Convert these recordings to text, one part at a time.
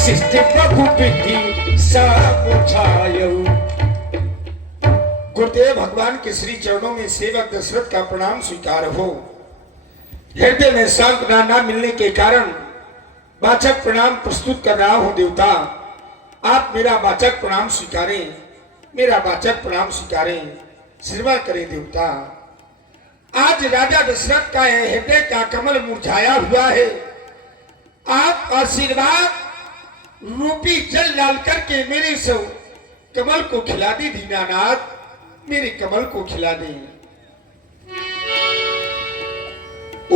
वशिष्ठ बहुविधि समुझायऊ। गुरुदेव भगवान के श्री चरणों में सेवक दशरथ का प्रणाम स्वीकार हो। हृदय में सांत्वना न मिलने के कारण वाचक प्रणाम प्रस्तुत कर रहा हूं। देवता आप मेरा वाचक प्रणाम स्वीकारें, मेरा वाचक प्रणाम स्वीकारें, सेवा करें। देवता आज राजा दशरथ का हृदय का कमल मुरझाया हुआ है। आप आशीर्वाद रूपी जल डाल करके मेरे से कमल को खिला दे। दीनानाथ मेरे कमल को खिला दे।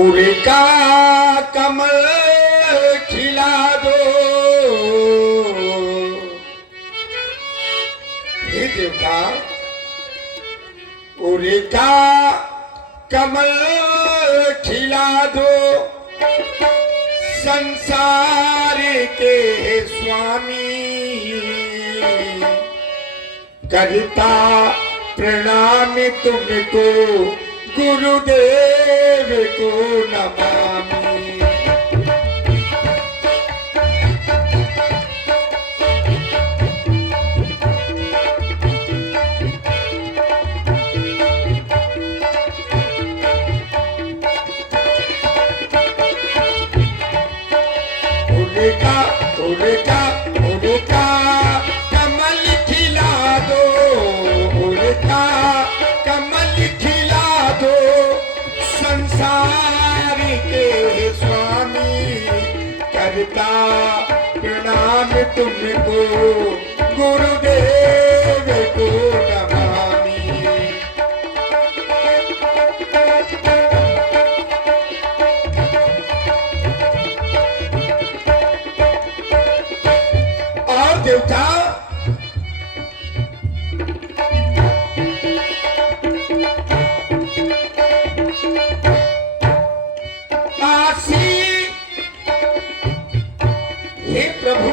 उड़े का कमल खिला दो हे देवता। उड़े का कमल खिला दो संसार के स्वामी। करता प्रणाम तुमको गुरुदेव को नमामि। उड़का कमल खिला दो, उड़का कमल खिला दो संसार के स्वामी। करता प्रणाम तुमको गुरुदेव को नमामि। और देवता हे प्रभु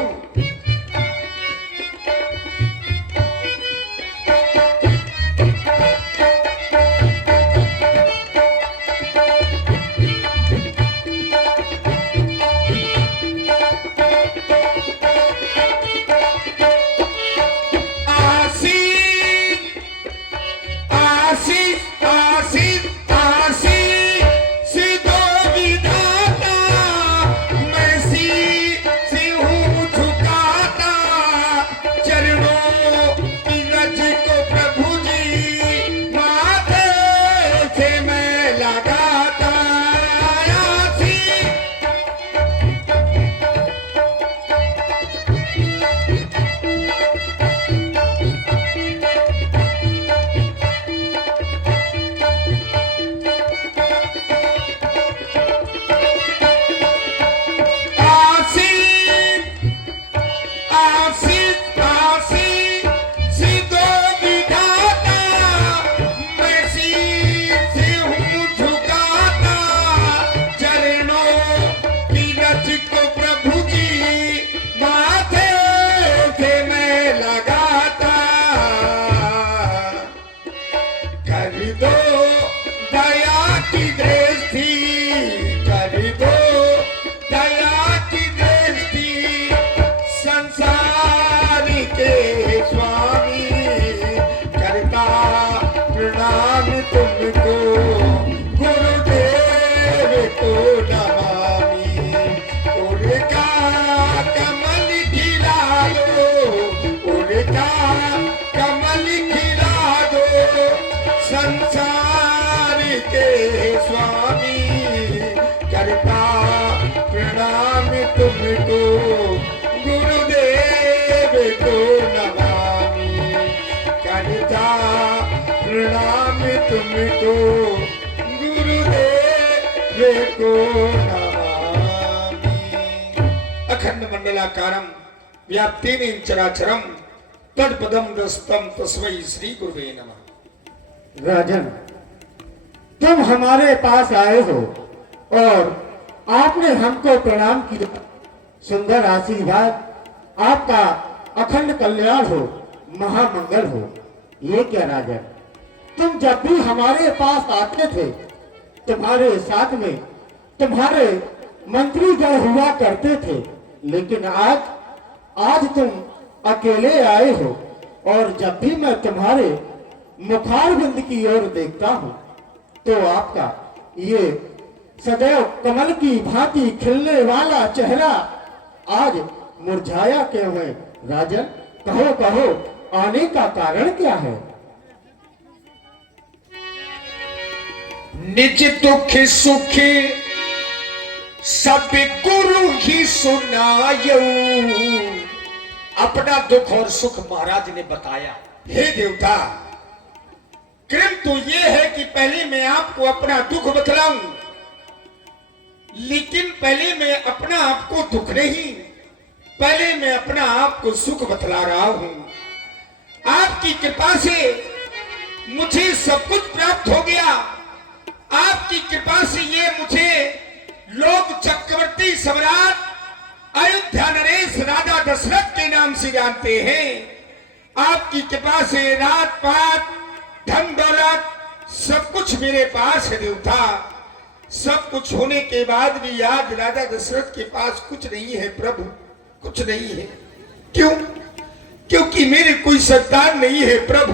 तुमको गुरुदेव को नमामि। उड़का कमल खिला दो, उड़का कमल खिला दो संसार के स्वामी। करता प्रणाम तुमको गुरुदेव को नमामि। करता प्रणाम तुमको गुरुदेव को नमामि। अखंड मंडलाकारं व्याप्तेन चराचरं तत्पदं दस्तम तस्मै श्री गुरुवे नमः। राजन, तुम हमारे पास आए हो और आपने हमको प्रणाम किया। सुंदर आशीर्वाद। आपका अखंड कल्याण हो, महामंगल हो। ये क्या राजन, तुम जब भी हमारे पास आते थे तुम्हारे साथ में तुम्हारे मंत्रीगण हुआ करते थे, लेकिन आज आज तुम अकेले आए हो और जब भी मैं तुम्हारे मुखारबिंद की ओर देखता हूँ तो आपका ये सदैव कमल की भांति खिलने वाला चेहरा आज मुरझाया क्यों है राजन? कहो कहो, आने का कारण क्या है? निज दुख सुख सब गुरु ही सुनायो। अपना दुख और सुख महाराज ने बताया। हे देवता, क्रम तो ये है कि पहले मैं आपको अपना दुख बतलाऊं, लेकिन पहले मैं अपना आपको दुख नहीं, पहले मैं अपना आपको सुख बतला रहा हूं। आपकी कृपा से मुझे सब कुछ प्राप्त हो गया। आपकी कृपा से ये मुझे लोग चक्रवर्ती सम्राट अयोध्या नरेश राजा दशरथ के नाम से जानते हैं। आपकी कृपा से रात पात धन दौलत सब कुछ मेरे पास है देवता। सब कुछ होने के बाद भी आज राजा दशरथ के पास कुछ नहीं है प्रभु, कुछ नहीं है। क्यों? क्योंकि मेरे कोई संतान नहीं है प्रभु।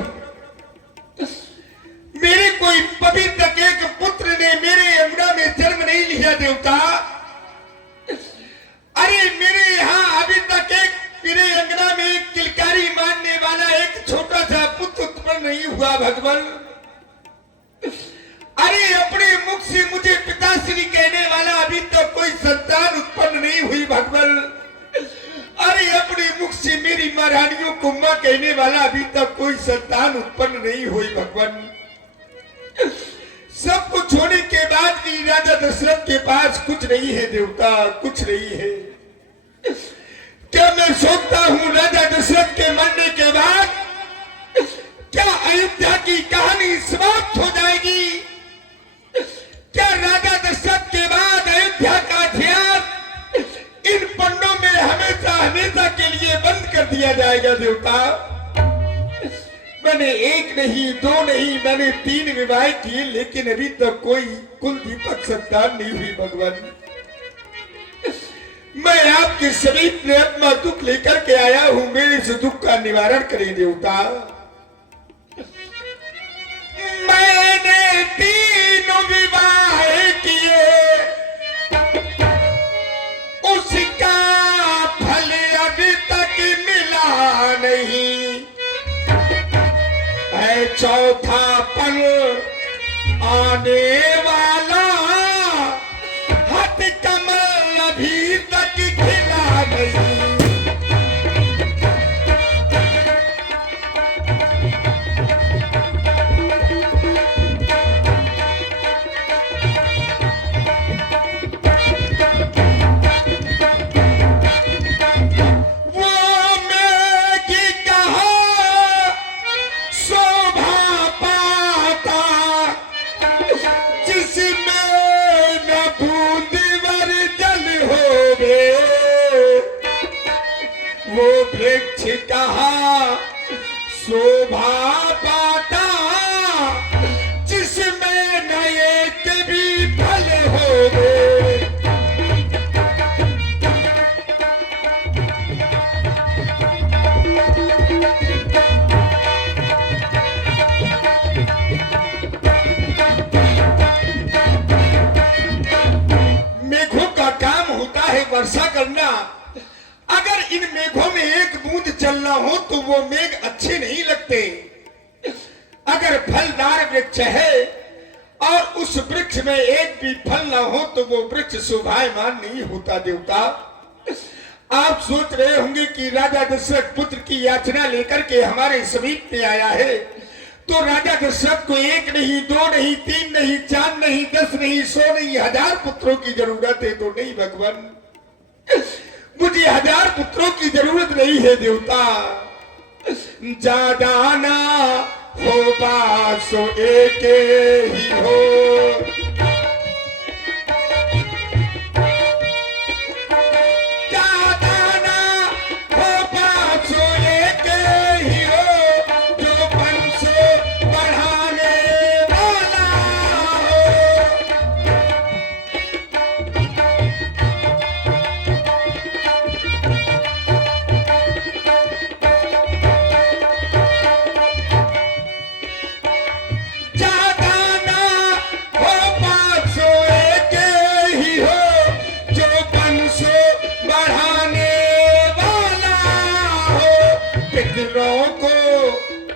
मेरे कोई पवित्र एक पुत्र ने मेरे अंगना में जन्म नहीं लिया देवता। अरे मेरे यहाँ अभी तक एक मेरे अंगना में एक किलकारी मारने वाला एक छोटा सा पुत्र उत्पन्न नहीं हुआ भगवान। अरे अपने मुख से मुझे पिताश्री कहने वाला अभी तक कोई संतान उत्पन्न नहीं हुई भगवान। अरे अपने मुख से मेरी महारानियों को मां कहने वाला अभी तक कोई संतान उत्पन्न नहीं हुई भगवान। सब कुछ होने के बाद भी राजा दशरथ के पास कुछ नहीं है देवता, कुछ नहीं है। क्या मैं सोचता हूं राजा दशरथ के मरने के बाद क्या अयोध्या की कहानी समाप्त हो जाएगी? क्या राजा दशरथ के बाद अयोध्या का इतिहास इन पन्नों में हमेशा हमेशा के लिए बंद कर दिया जाएगा देवता? मैंने एक नहीं, दो नहीं, मैंने 3 विवाह किए, लेकिन अभी तक कोई कुल दीपक संतान नहीं हुई भगवान। मैं आपके समीप में अपना दुख लेकर के आया हूं, मेरे इस दुख का निवारण करें देवता। मैंने 3 विवाह किए, उसका फल अभी तक मिला नहीं। है चौथा पल आने वाला, हट कमल अभी तक खिला नहीं। वृक्ष कहा शोभा पाता, जिसमें न एक भी फल होवे। मेघों का काम होता है वर्षा करना। अगर इन मेघों में एक बूंद चलना हो तो वो मेघ अच्छे नहीं लगते। अगर फलदार वृक्ष है और उस वृक्ष में एक भी फल ना हो तो वो वृक्ष शोभायमान नहीं होता देवता। आप सोच रहे होंगे कि राजा दशरथ पुत्र की याचना लेकर के हमारे समीप में आया है, तो राजा दशरथ को 1 नहीं, 2 नहीं, 3 नहीं, 4 नहीं, 10 नहीं, 100 नहीं, 1000 पुत्रों की जरूरत है तो नहीं भगवान। मुझे 1000 पुत्रों की जरूरत नहीं है देवता। ज्यादा ना हो बासो एक ही हो, ज्यादा ना हो बासो एक ही हो, जो वंश बढ़ाने वाला हो।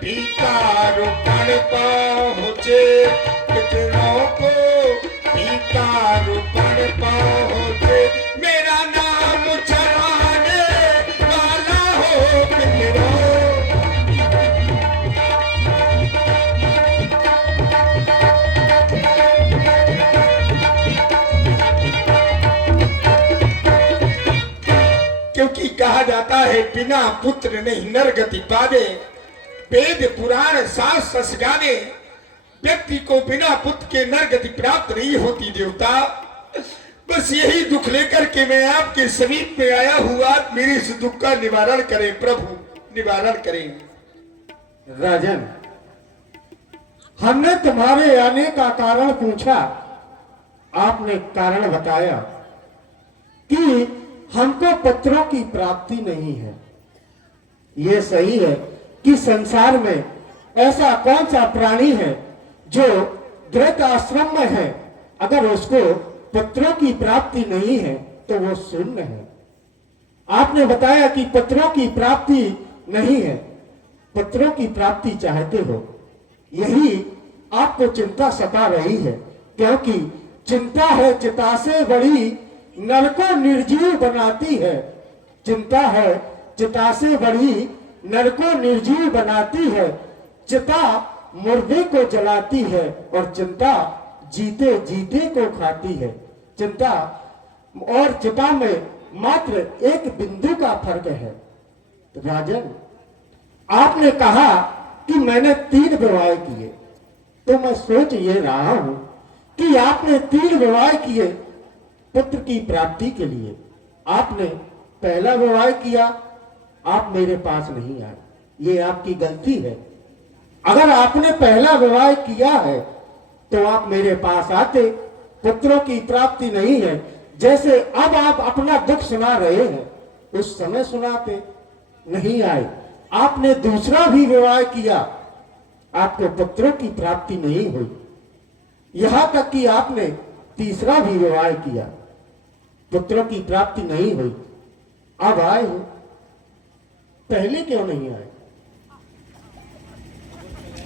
पीता रोपण पहुँचे पितरों को, पीता रोपण पहुँचे मेरा नाम चढ़ाने वाला हो पितरों। क्योंकि कहा जाता है बिना पुत्र नहीं नर गति पावे, वेद पुराण शास्त्र सगाने, व्यक्ति को बिना पुत्र के नर गति प्राप्त नहीं होती देवता। बस यही दुख लेकर के मैं आपके समीप में आया हुआ, मेरे इस दुख का निवारण करें प्रभु, निवारण करें। राजन, हमने तुम्हारे आने का कारण पूछा, आपने कारण बताया कि हमको पत्रों की प्राप्ति नहीं है। यह सही है कि संसार में ऐसा कौन सा प्राणी है जो गृहस्थ आश्रम में है, अगर उसको पत्रों की प्राप्ति नहीं है तो वो शून्य है। आपने बताया कि पत्रों की प्राप्ति नहीं है, पत्रों की प्राप्ति चाहते हो, यही आपको चिंता सता रही है, क्योंकि चिंता है चिता से बड़ी नर को निर्जीव बनाती है। चिंता है चिता से बड़ी नर को निर्जीव बनाती है। चिता मुर्दे को जलाती है और चिंता जीते जीते को खाती है। चिंता और चिता में मात्र एक बिंदु का फर्क है। राजन, आपने कहा कि मैंने 3 विवाह किए, तो मैं सोच ये रहा हूं कि आपने 3 विवाह किए पुत्र की प्राप्ति के लिए। आपने पहला विवाह किया, आप मेरे पास नहीं आए, ये आपकी गलती है। अगर आपने पहला विवाह किया है तो आप मेरे पास आते, पुत्रों की प्राप्ति नहीं है, जैसे अब आप अपना दुख सुना रहे हैं उस समय सुनाते, नहीं आए। आपने दूसरा भी विवाह किया, आपको पुत्रों की प्राप्ति नहीं हुई, यहां तक कि आपने तीसरा भी विवाह किया, पुत्रों की प्राप्ति नहीं हुई। अब आए हो, पहले क्यों नहीं आए?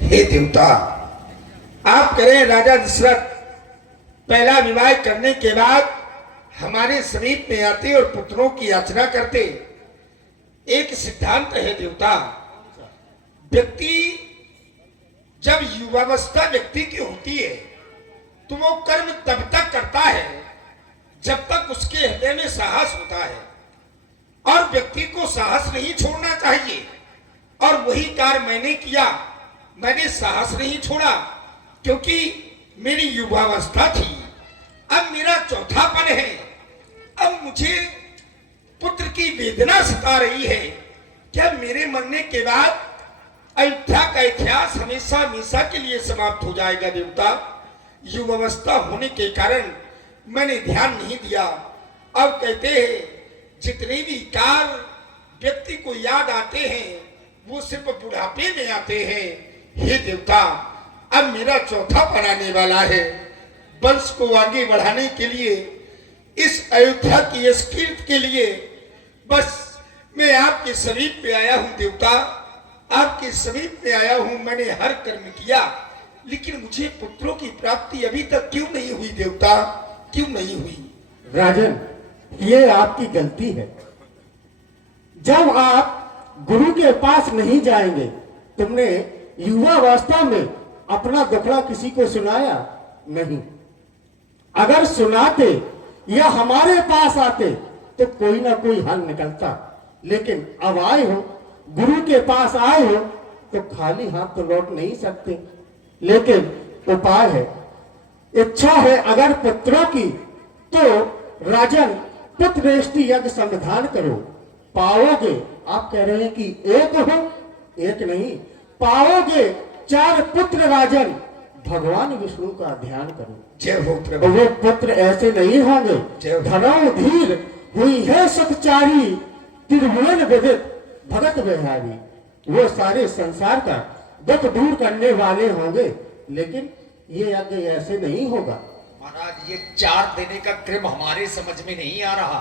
हे देवता, आप करें राजा दशरथ पहला विवाह करने के बाद हमारे समीप में आते और पुत्रों की याचना करते। एक सिद्धांत है देवता, व्यक्ति जब युवावस्था व्यक्ति की होती है तो वो कर्म तब तक करता है जब तक उसके हृदय में साहस होता है, और व्यक्ति को साहस नहीं छोड़ना चाहिए। और वही कार्य मैंने किया, मैंने साहस नहीं छोड़ा, क्योंकि मेरी युवावस्था थी। अब मेरा चौथापन है, अब मुझे पुत्र की वेदना सता रही है। क्या मेरे मरने के बाद अयोध्या का इतिहास हमेशा हमेशा के लिए समाप्त हो जाएगा देवता? युवावस्था होने के कारण मैंने ध्यान नहीं दिया। अब कहते हैं जितने भी कार्य व्यक्ति को याद आते हैं वो सिर्फ बुढ़ापे में आते हैं। हे देवता, अब मेरा चौथापन आने वाला है। वंश को आगे बढ़ाने के लिए, इस अयोध्या की यश कीर्ति के लिए बस मैं आपके समीप में आया हूं देवता, आपके समीप में आया हूं। मैंने हर कर्म किया, लेकिन मुझे पुत्रों की प्राप्ति अभी तक क्यों नहीं हुई देवता, क्यों नहीं हुई? राजन, ये आपकी गलती है। जब आप गुरु के पास नहीं जाएंगे, तुमने युवावस्था में अपना दुखड़ा किसी को सुनाया नहीं। अगर सुनाते या हमारे पास आते तो कोई ना कोई हल निकलता, लेकिन अब आए हो, गुरु के पास आए हो तो खाली हाथ तो लौट नहीं सकते। लेकिन उपाय है, इच्छा है अगर पुत्रों की, तो राजन पुत्रेष्टि यज्ञ संविधान करो, पाओगे। आप कह रहे हैं कि एक हो, एक नहीं, पाओगे 4 पुत्र राजन। भगवान विष्णु का ध्यान करो। जय हो प्रभु। वो पुत्र ऐसे नहीं होंगे, धनौ धीर हुई है सतचारी, त्रिभुवन विदित भगत बिहारी। वो सारे संसार का दुख दूर करने वाले होंगे, लेकिन ये यज्ञ ऐसे नहीं होगा। महाराज, ये 4 देने का क्रम हमारे समझ में नहीं आ रहा।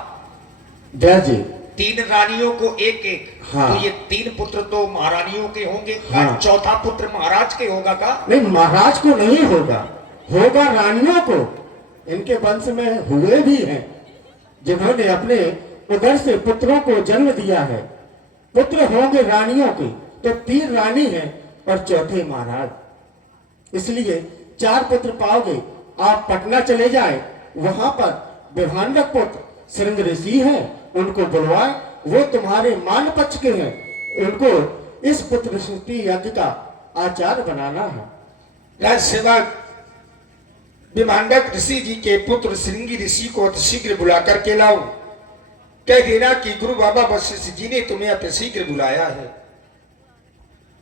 जय जी, 3 रानियों को एक एक। हाँ। तो ये 3 पुत्र तो महारानियों के होंगे। हाँ। चौथा पुत्र महाराज के होगा का? नहीं, महाराज को नहीं होगा, होगा रानियों को। इनके वंश में हुए भी हैं जिन्होंने अपने उदर से पुत्रों को जन्म दिया है। पुत्र होंगे रानियों के, तो 3 रानी हैं और चौथे महाराज। इसलिए 4 पुत्र पाओगे। आप पटना चले जाए, वहां पर विभांडक पुत्र श्रृंग ऋषि हैं, उनको बुलवाए। वो तुम्हारे मान पक्ष के हैं, उनको इस पुत्र सृष्टि यज्ञ का आचार्य बनाना है। राज सेवक विभांडक ऋषि जी के पुत्र श्रृंगी ऋषि को अतिशीघ्र बुला करके लाओ। कह देना कि गुरु बाबा वशिष्ठ जी ने तुम्हें अतिशीघ्र बुलाया है।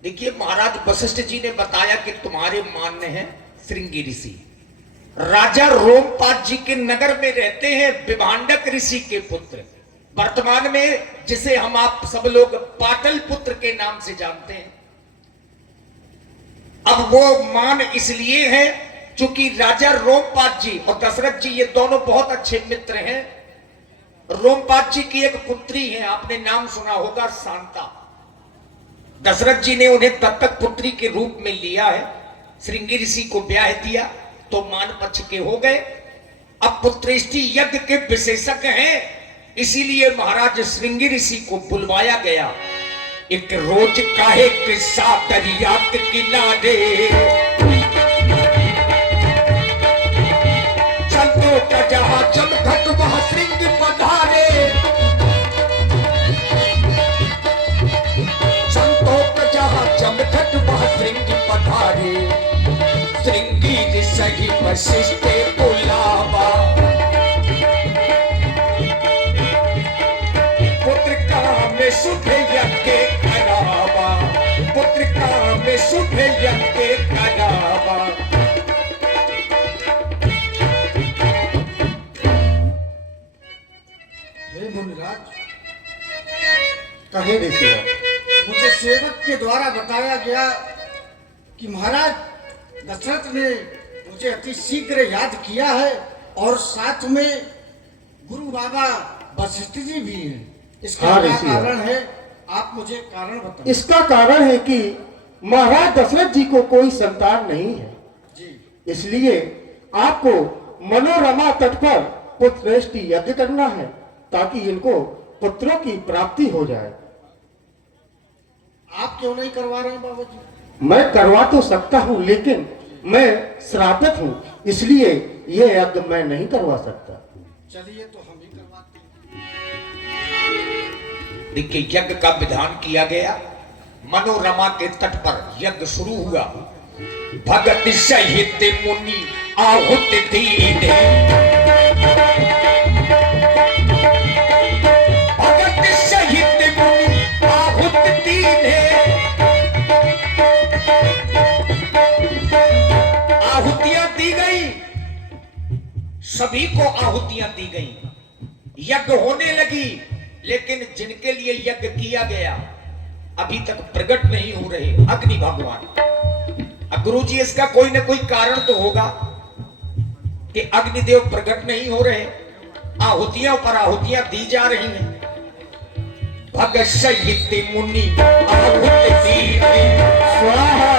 देखिए, महाराज वशिष्ठ जी ने बताया कि तुम्हारे मान्य हैं श्रृंगी ऋषि, राजा रोमपाद जी के नगर में रहते हैं, विभांडक ऋषि के पुत्र, वर्तमान में जिसे हम आप सब लोग पाटल पुत्र के नाम से जानते हैं। अब वो मान इसलिए है क्योंकि राजा रोमपाद जी और दशरथ जी ये दोनों बहुत अच्छे मित्र हैं। रोमपाद जी की एक पुत्री है, आपने नाम सुना होगा, शांता। दशरथ जी ने उन्हें दत्तक पुत्री के रूप में लिया है, श्रृंगी ऋषि को ब्याह दिया तो मान पक्ष के हो गए। अब पुत्रेष्टि यज्ञ के विशेषज्ञ हैं, इसीलिए महाराज श्रृंगी ऋषि को बुलवाया गया। एक रोज काहे किस्सा दरिया के किनारे, चलतो का जहां चमखट वहां श्रृंग पधारे, चलतो का जहां चमखट वहां श्रृंग पधारे, श्रृंगी ऋषि वशिष्ठ बुलावा, पुत्र काम शुभ यज्ञ करावा, पुत्र काम शुभ यज्ञ करावा। हे मुनिराज, कहे ऋषि, मुझे सेवक के द्वारा बताया गया कि महाराज दशरथ ने मुझे अति शीघ्र याद किया है और साथ में गुरु बाबा वशिष्ठ जी भी हैं। इसका हाँ, क्या ऋषि कारण है? आप मुझे कारण बताएं। इसका कारण है कि महाराज दशरथ जी को कोई संतान नहीं है, जी इसलिए आपको मनोरमा तट पर पुत्रेष्टि यज्ञ करना है ताकि इनको पुत्रों की प्राप्ति हो जाए। आप क्यों नहीं करवा रहे हैं बाबा जी? मैं करवा तो सकता हूं, लेकिन मैं श्रापित हूं, इसलिए यह यज्ञ मैं नहीं करवा सकता। चलिए तो हम ही करवाते हैं। देखिए, यज्ञ का विधान किया गया। मनोरमा के तट पर यज्ञ शुरू हुआ। भगत सहित मुनि आहुत दीने, भगत सहित मुनि आहुत दीने, आहुतियां दी गई, सभी को आहुतियां दी गई। यज्ञ होने लगी, लेकिन जिनके लिए यज्ञ किया गया अभी तक प्रकट नहीं हो रहे, अग्नि भगवान। अब गुरुजी, इसका कोई ना कोई कारण तो होगा कि अग्निदेव प्रकट नहीं हो रहे, आहुतियां पर आहुतियां दी जा रही हैं। भगत सहित मुनि आहुति दीने, स्वाहा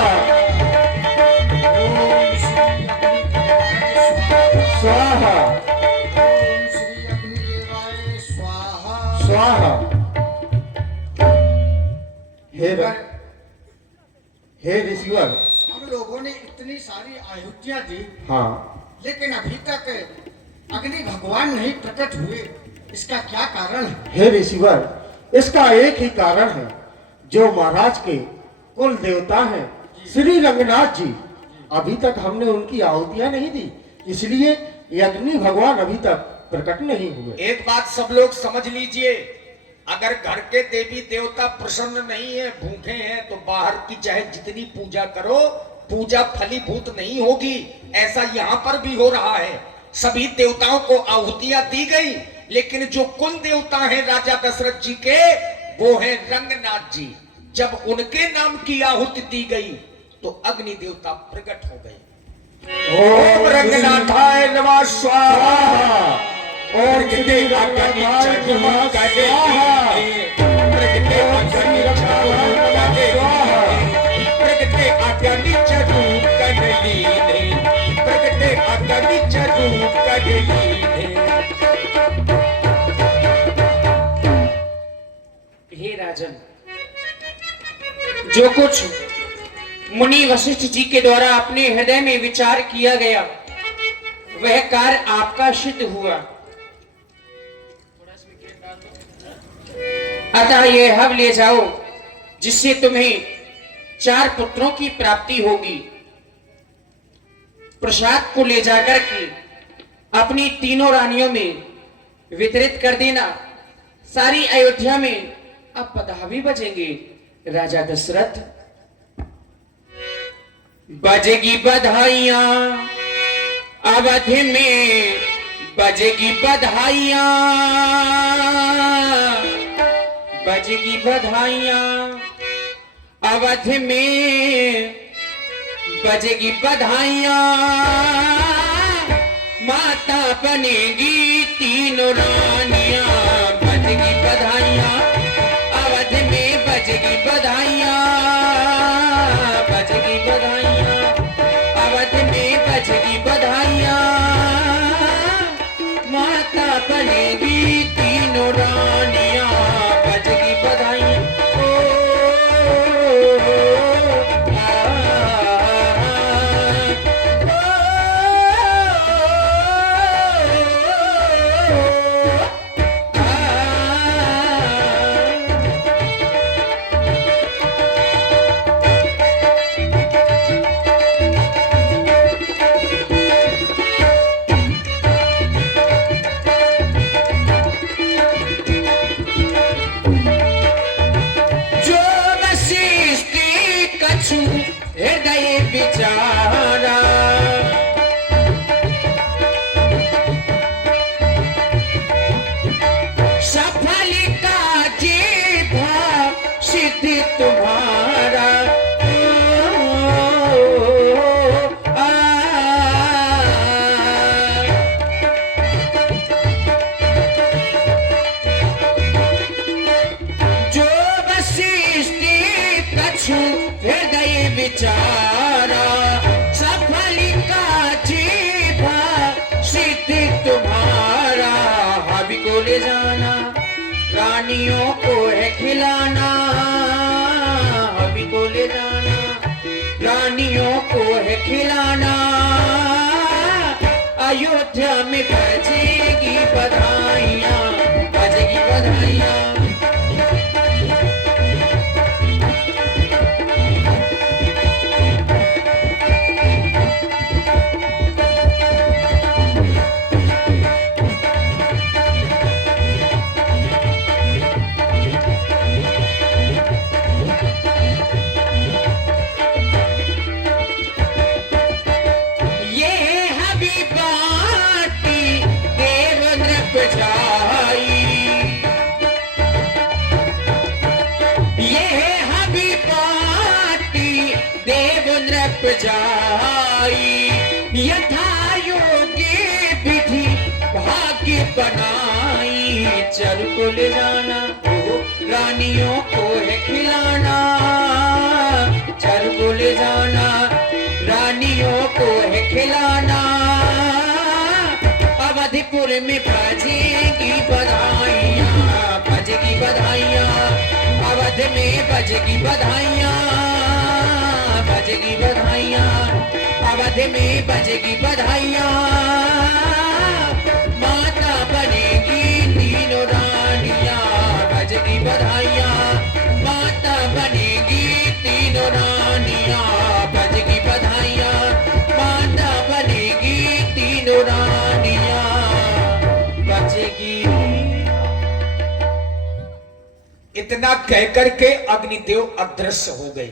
ओम श्री अग्निदेवाय स्वाहा, स्वाहा ओम श्री अग्निदेवाय स्वाहा। स्वाहा। हे ऋषिवर, हम लोगों ने इतनी सारी आहुतियां दी, हाँ, लेकिन अभी तक अग्नि भगवान नहीं प्रकट हुए। इसका क्या कारण है? हे ऋषिवर, इसका एक ही कारण है। जो महाराज के कुल देवता हैं श्री रंगनाथ जी, अभी तक हमने उनकी आहुतियां नहीं दी, इसलिए ये अग्नि भगवान अभी तक प्रकट नहीं हुए। एक बात सब लोग समझ लीजिए, अगर घर के देवी देवता प्रसन्न नहीं है, भूखे हैं, तो बाहर की चाहे जितनी पूजा करो, पूजा फलीभूत नहीं होगी। ऐसा यहां पर भी हो रहा है। सभी देवताओं को आहुतियां दी गई, लेकिन जो कुल देवता हैं राजा दशरथ जी के, वो हैं रंगनाथ जी। जब उनके नाम की आहुति दी गई तो अग्नि देवता प्रकट हो गए। ओम रंगनाथाय नमः स्वाहा। ओम श्री रंगनाथाय नमः स्वाहा। कटली है। हे राजन, जो कुछ मुनि वशिष्ठ जी के द्वारा अपने हृदय में विचार किया गया वह कार्य आपका सिद्ध हुआ। अतः ये हव ले जाओ जिससे तुम्हें 4 पुत्रों की प्राप्ति होगी। प्रसाद को ले जाकर के अपनी तीनों रानियों में वितरित कर देना। सारी अयोध्या में अब पतावी बजेंगे। राजा दशरथ, बजेगी बधाइयां अवध में, बजेगी बधाइयां, बजेगी बधाइयां अवध में, बजेगी बधाइयां, माता बनेगी तीनों रानियां। बजेगी बधाइयां अवध में, बजेगी बधाइयां, बजेगी बधाइयां अवध में, बजेगी बधाइयां, माता बनेगी तीनों रानियां। बजेगी बधाइयां हृदय विचारा, सफल काजे था सिद्ध तुम्हारा। जो वशिष्ठ कछु हृदय विचारा, सफल काजे था सिद्ध तुम्हारा। हवि को ले जाना रानियों को है खिलाना, हवि को ले जाना रानियों को है खिलाना। अयोध्या में बजेगी बधाइयां, बजेगी बधाइयां। जाई यथा योगी विधि भाग्य बनाई। चल को ले जाना रानियों को है खिलाना, चल को ले जाना रानियों को है खिलाना। अवधपुर में बजेगी बधाइयां, बजेगी बधाइयां अवध में, बजेगी बधाइयां, बजेगी बधाइयां अवध में, बजेगी बधाइयां। माता बनेगी तीनों रानियां, बजेगी बधाइयां, माता बनेगी तीनों रानियां, बजेगी बधाइयां, माता बनेगी तीनों रानियां, बजेगी। इतना कहकर के अग्निदेव अदृश्य हो गए।